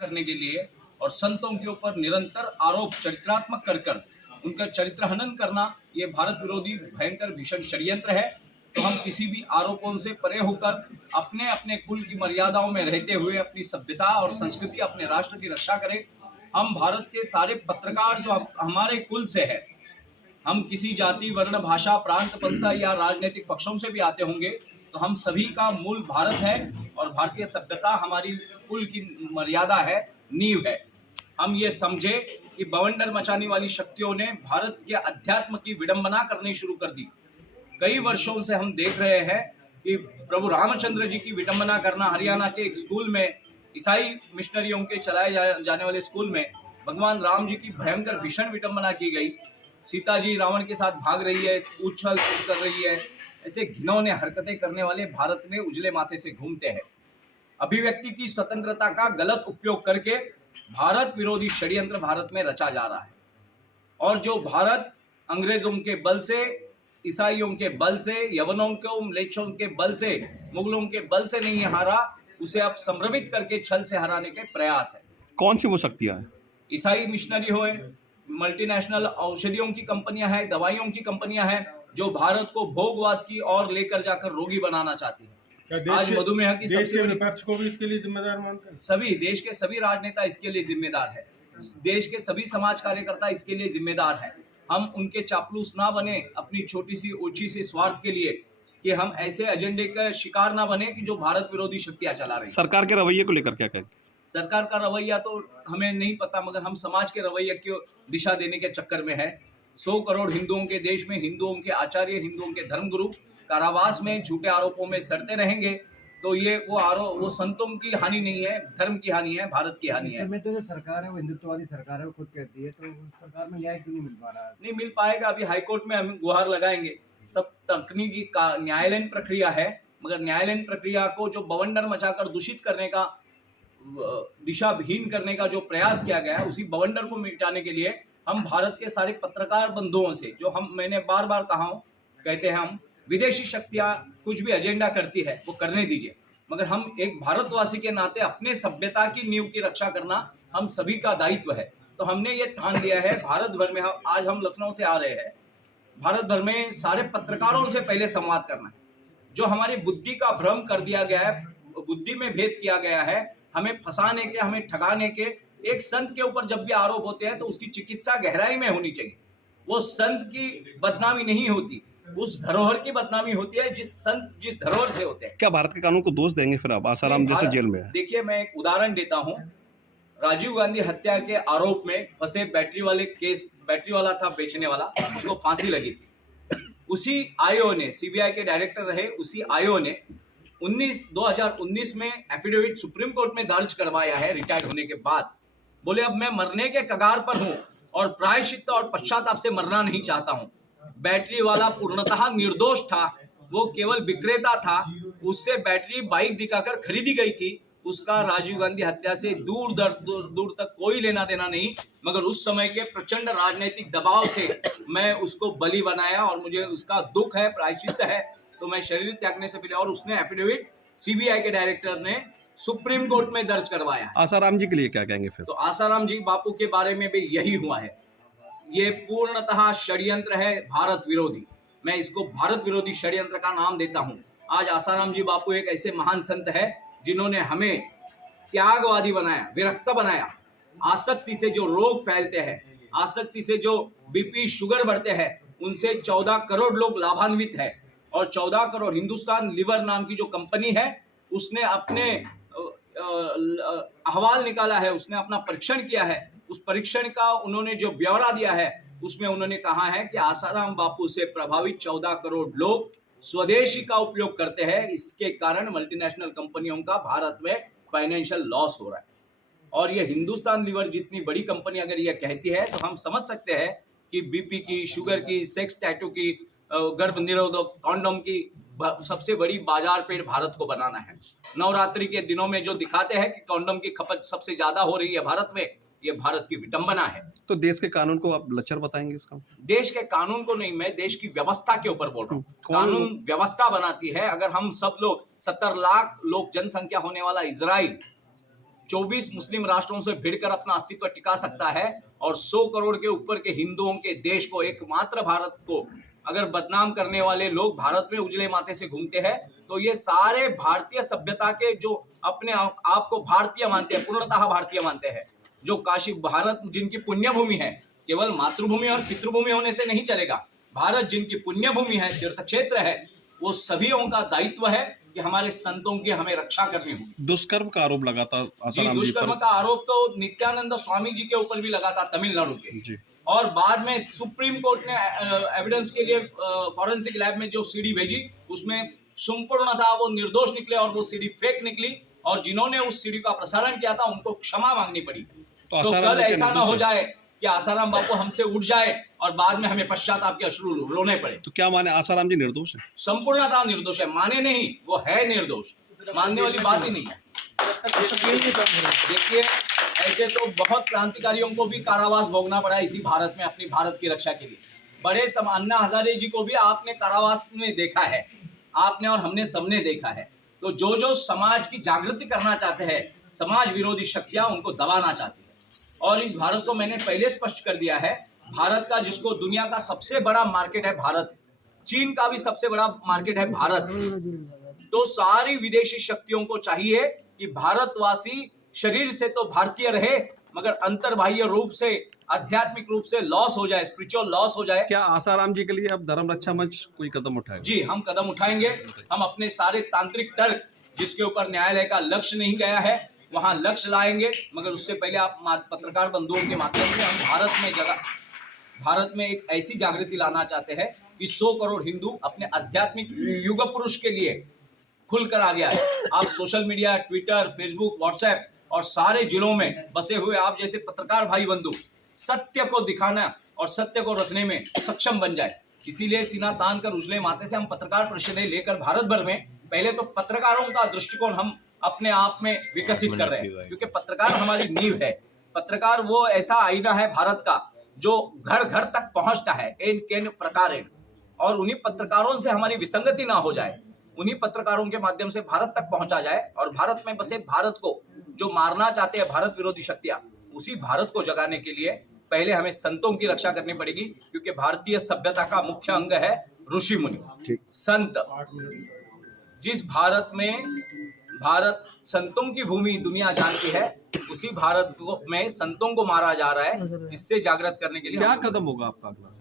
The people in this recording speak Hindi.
करने के लिए और संतों के ऊपर निरंतर आरोप चरित्रात्मक कर उनका चरित्र हनन करना, ये भारत विरोधी भयंकर भीषण षड्यंत्र है। तो हम किसी भी आरोपों से परे होकर अपने अपने कुल की मर्यादाओं में रहते हुए अपनी सभ्यता और संस्कृति, अपने राष्ट्र की रक्षा करें। हम भारत के सारे पत्रकार जो हमारे कुल से है, हम किसी जाति, वर्ण, भाषा, प्रांत, पंथ या राजनीतिक पक्षों से भी आते होंगे, तो हम सभी का मूल भारत है और भारतीय सभ्यता हमारी कुल की मर्यादा है, नींव है। हम ये समझे कि बवंडर मचाने वाली शक्तियों ने भारत के अध्यात्म की विडंबना करनी शुरू कर दी। कई वर्षों से हम देख रहे हैं कि प्रभु रामचंद्र जी की विडंबना करना, हरियाणा के एक स्कूल में, ईसाई मिशनरियों के चलाए जाने वाले स्कूल में भगवान राम जी की भयंकर भीषण विडंबना की गई। सीता जी रावण के साथ भाग रही है, उछल कूद कर रही है। ऐसे घिनौने हरकतें करने वाले भारत में उजले माथे से घूमते हैं। अभिव्यक्ति की स्वतंत्रता का गलत उपयोग करके भारत विरोधी षड्यंत्र भारत में रचा जा रहा है। और जो भारत अंग्रेजों के बल से, ईसाइयों के बल से, यवनों के म्लेच्छों के बल से, मुगलों के बल से नहीं हारा, उसे अब संभ्रमित करके छल से हराने के प्रयास है। कौन सी वो शक्तियां हैं? ईसाई मिशनरी होए, मल्टीनेशनल औषधियों की कंपनियां हैं, दवाइयों की कंपनियां हैं, जो भारत को भोगवाद की ओर लेकर जाकर रोगी बनाना चाहती है। आज मधुमेह की सबसे बड़ी विपक्ष को भी इसके लिए जिम्मेदार मानते हैं। सभी देश के सभी राजनेता इसके लिए जिम्मेदार है, देश के सभी समाज कार्यकर्ता इसके लिए जिम्मेदार है। हम उनके चापलूस ना बने अपनी छोटी सी ओछी से स्वार्थ के लिए, कि हम ऐसे एजेंडे का शिकार ना बने कि जो भारत विरोधी शक्तियां चला रही। सरकार के रवैये को लेकर क्या कहेंगे? सरकार का रवैया तो हमें नहीं पता, मगर हम समाज के रवैये की दिशा देने के चक्कर में है। 100 करोड़ हिंदुओं के देश में हिंदुओं के आचार्य, हिंदुओं के धर्मगुरु कारावास में झूठे आरोपों में सड़ते रहेंगे, तो ये वो संतों की हानि नहीं है, धर्म की हानि है, भारत की हानि है। इस समय तो जो सरकार है वो हिंदुत्ववादी सरकार है, वो खुद कहती है, तो उस सरकार में न्याय क्यों नहीं मिल पा रहा है? नहीं मिल पाएगा। अभी हाईकोर्ट में हम गुहार लगाएंगे। सब तकनीकी का न्यायालयीन प्रक्रिया है, मगर न्यायालयीन प्रक्रिया को जो बवंडर मचाकर दूषित करने का, दिशाहीन करने का जो प्रयास किया गया है, उसी बवंडर को मिटाने के लिए हम भारत के सारे पत्रकार बंधुओं से, जो मैंने बार बार कहा हूं, कहते हैं हम विदेशी शक्तियां कुछ भी एजेंडा करती है वो करने दीजिए, मगर हम एक भारतवासी के नाते अपने सभ्यता की नींव की रक्षा करना हम सभी का दायित्व है। तो हमने ये ठान लिया है, भारत भर में आज हम लखनऊ से आ रहे हैं, भारत भर में सारे पत्रकारों से पहले संवाद करना है। जो हमारी बुद्धि का भ्रम कर दिया गया है, बुद्धि में भेद किया गया है, हमें फंसाने के, हमें ठगाने के। एक संत के ऊपर जब भी आरोप होते हैं तो उसकी चिकित्सा गहराई में होनी चाहिए। वो संत की बदनामी नहीं होती, उस धरोहर की बदनामी होती है जिस संत जिस धरोहर से होते हैं। क्या भारत के कानून को दोष देंगे फिर आप? आसाराम जैसे जेल में है। देखिए, मैं एक उदाहरण देता हूं। राजीव गांधी हत्या के आरोप में फंसे बैटरी वाले केस, बैटरी वाला था बेचने वाला, उसको फांसी लगी थी। उसी आयोग ने, सीबीआई के डायरेक्टर रहे उसी आयोग ने 2019 में एफिडेविट सुप्रीम कोर्ट में दर्ज करवाया है रिटायर्ड होने के बाद। बोले अब मैं मरने के कगार पर हूं और प्रायश्चित और पश्चाताप से मरना नहीं चाहता हूं। बैटरी वाला पूर्णतः निर्दोष था, वो केवल विक्रेता था, उससे बैटरी बाइक दिखाकर खरीदी गई थी। उसका राजीव गांधी हत्या से दूर तक कोई लेना देना नहीं, मगर उस समय के प्रचंड राजनीतिक दबाव से मैं उसको बलि बनाया और मुझे उसका दुख है, प्रायश्चित है, तो मैं शरीर त्यागने से पहले। और उसने एफिडेविट सीबीआई के डायरेक्टर ने सुप्रीम कोर्ट में दर्ज करवाया। आसाराम जी के लिए क्या कहेंगे फिर? तो आसाराम जी बापू के बारे में भी यही हुआ है। ये पूर्णतः षड्यंत्र है, भारत विरोधी। मैं इसको भारत विरोधी षड्यंत्र का नाम देता हूं। आज आसाराम जी बापू एक ऐसे महान संत है जिन्होंने हमें त्यागवादी बनाया, विरक्त बनाया। आसक्ति से जो रोग फैलते हैं, आसक्ति से जो बीपी शुगर बढ़ते हैं, उनसे 14 करोड़ लोग लाभान्वित है। और 14 करोड़, हिंदुस्तान लीवर नाम की जो कंपनी है, उसने अपने अहवाल निकाला है, उसने अपना परीक्षण किया है। उस परीक्षण का उन्होंने जो ब्यौरा दिया है, उसमें उन्होंने कहा है कि आसाराम बापू से प्रभावित 14 करोड़ लोग स्वदेशी का उपयोग करते हैं। इसके कारण मल्टीनेशनल कंपनियों का भारत में फाइनेंशियल लॉस हो रहा है। और ये हिंदुस्तान लीवर जितनी बड़ी कंपनी अगर ये कहती है, तो हम समझ सकते हैं कि बीपी की, शुगर की, सेक्स टैटू की, गर्भ निरोधक कॉन्डोम की सबसे बड़ी बाजार पेड़ भारत को बनाना है। नवरात्रि के दिनों में जो दिखाते हैं कि कॉन्डोम की खपत सबसे ज्यादा हो रही है भारत में, ये भारत की विडंबना है। तो देश के कानून को आप लच्चर बताएंगे इसका? देश के कानून को नहीं, मैं देश की व्यवस्था के ऊपर बोल रहा हूँ। कानून व्यवस्था बनाती है। अगर हम सब लोग 70 लाख लोग जनसंख्या होने वाला इजराइल 24 मुस्लिम राष्ट्रों से भिड़कर अपना अस्तित्व टिका सकता है और 100 करोड़ के ऊपर के हिंदुओं के देश को, एकमात्र भारत को अगर बदनाम करने वाले लोग भारत में उजले माथे से घूमते हैं, तो ये सारे भारतीय सभ्यता के जो अपने आप को भारतीय मानते हैं, पूर्णतः भारतीय मानते हैं, जो काशी भारत जिनकी पुण्य भूमि है, केवल मातृभूमि और पितृभूमि होने से नहीं चलेगा। भारत जिनकी पुण्य भूमि है, तीर्थ क्षेत्र है, वो सभीयों का दायित्व है कि हमारे संतों की हमें रक्षा करनी होगी। दुष्कर्म का आरोप लगा था आसाराम जी दुष्कर्म पर। का आरोप तो नित्यानंद स्वामी जी के ऊपर भी लगा था, तमिलनाडु के जी। और बाद में सुप्रीम कोर्ट ने एविडेंस के लिए फॉरेंसिक लैब में जो सीडी भेजी, उसमें संपूर्ण था वो निर्दोष निकले और वो सीडी फेक निकली, और जिन्होंने उस सीडी का प्रसारण किया था उनको क्षमा मांगनी पड़ी। तो कल ऐसा ना हो जाए कि आसाराम बापू हमसे उठ जाए और बाद में हमें पश्चाताप के अश्रु रोने पड़े। तो क्या माने आसाराम जी निर्दोष है? संपूर्णतः निर्दोष है, माने नहीं, वो है निर्दोष, मानने वाली बात ही नहीं है। देखिए, ऐसे तो बहुत क्रांतिकारियों को भी कारावास भोगना पड़ा इसी भारत में अपनी भारत की रक्षा के लिए। बड़े अन्ना हजारे जी को भी आपने कारावास में देखा है, आपने और हमने सबने देखा है। तो जो समाज की जागृति करना चाहते हैं, समाज विरोधी शक्तियां उनको दबाना चाहती है। और इस भारत को मैंने पहले स्पष्ट कर दिया है, भारत का जिसको दुनिया का सबसे बड़ा मार्केट है भारत, चीन का भी सबसे बड़ा मार्केट है भारत, तो सारी विदेशी शक्तियों को चाहिए कि भारतवासी शरीर से तो भारतीय रहे, मगर अंतर्बाह्य रूप से, आध्यात्मिक रूप से लॉस हो जाए, स्पिरिचुअल लॉस हो जाए। क्या आसाराम जी के लिए अब धर्म रक्षा मंच कोई कदम उठाएगा? जी, हम कदम उठाएंगे। हम अपने सारे तांत्रिक तर्क जिसके ऊपर न्यायालय का लक्ष्य नहीं गया है, वहां लक्ष्य लाएंगे। मगर उससे पहले आप पत्रकार बंधुओं के माध्यम से हम भारत में एक ऐसी जागृति लाना चाहते हैं कि 100 करोड़ हिंदू अपने आध्यात्मिक युग पुरुष के लिए खुलकर आ गया है। आप social media, Twitter, Facebook, WhatsApp और सारे जिलों में बसे हुए आप जैसे पत्रकार भाई बंधु सत्य को दिखाना और सत्य को रखने में सक्षम बन जाए। इसीलिए सीना तान कर उजले माथे से हम पत्रकार परिषदें लेकर भारत भर में पहले तो पत्रकारों का दृष्टिकोण हम अपने आप में विकसित कर रहे हैं, क्योंकि पत्रकार हमारी नींव है। पत्रकार वो ऐसा आईना है भारत का जो घर घर तक पहुंचता है, एन केन प्रकार, और उन्हीं पत्रकारों से हमारी विसंगति ना हो जाए, उन्हीं पत्रकारों के माध्यम से भारत तक पहुंचा जाए। और भारत में बसे भारत को जो मारना चाहते हैं भारत विरोधी शक्तियां, उसी भारत को जगाने के लिए पहले हमें संतों की रक्षा करनी पड़ेगी, क्योंकि भारतीय सभ्यता का मुख्य अंग है ऋषि मुनि, संत। जिस भारत में भारत संतों की भूमि दुनिया जानती है, उसी भारत में संतों को मारा जा रहा है। इससे जागृत करने के लिए क्या कदम होगा आपका अगला?